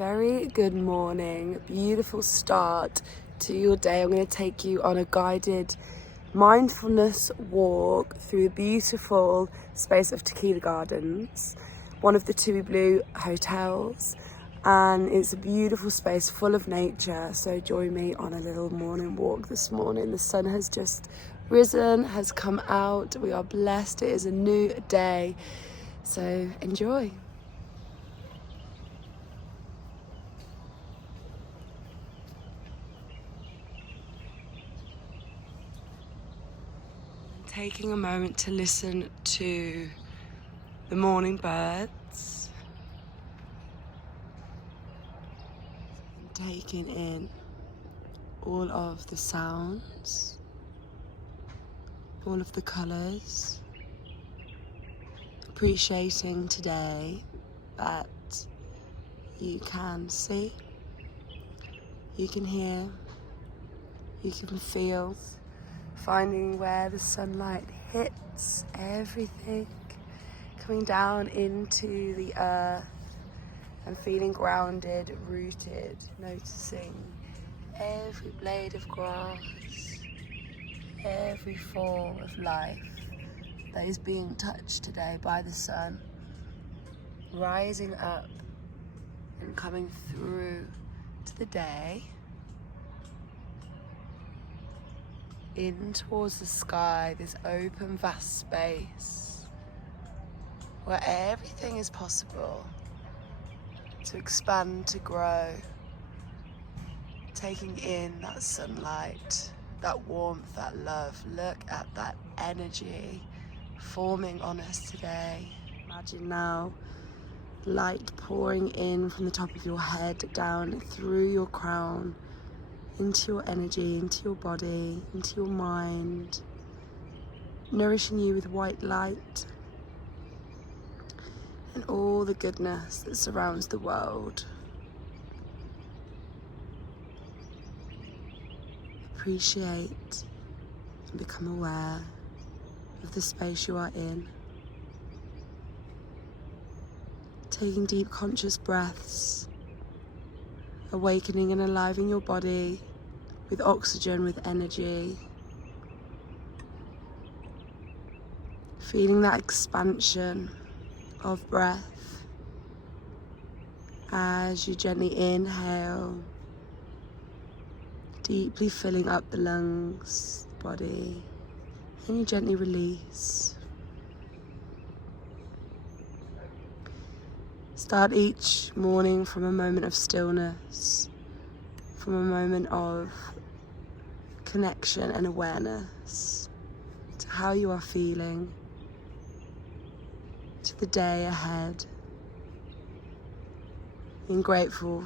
very good morning, beautiful start to your day. I'm going to take you on a guided mindfulness walk through the beautiful space of Tequila Gardens, one of the Tui Blue hotels, and it's a beautiful space full of nature. So join me on a little morning walk this morning. The sun has just risen, has come out. We are blessed. It is a new day, so enjoy. Taking a moment to listen to the morning birds, and taking in all of the sounds, all of the colours, appreciating today that you can see, you can hear, you can feel. Finding where the sunlight hits everything, coming down into the earth and feeling grounded, rooted, noticing every blade of grass, every form of life that is being touched today by the sun, rising up and coming through to the day, in towards the sky, this open, vast space where everything is possible to expand, to grow, taking in that sunlight, that warmth, that love. Look at that energy forming on us today. Imagine now light pouring in from the top of your head down through your crown, into your energy, into your body, into your mind, nourishing you with white light and all the goodness that surrounds the world. Appreciate and become aware of the space you are in. Taking deep conscious breaths, awakening and aliving your body with oxygen, with energy. Feeling that expansion of breath as you gently inhale, deeply filling up the lungs, the body, and you gently release. Start each morning from a moment of stillness, from a moment of connection and awareness to how you are feeling, to the day ahead, being grateful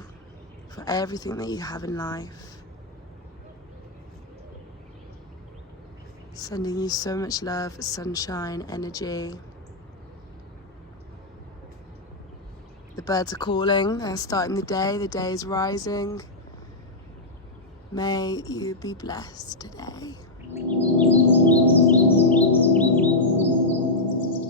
for everything that you have in life, sending you so much love, sunshine, energy. The birds are calling, they're starting the day is rising. May you be blessed today.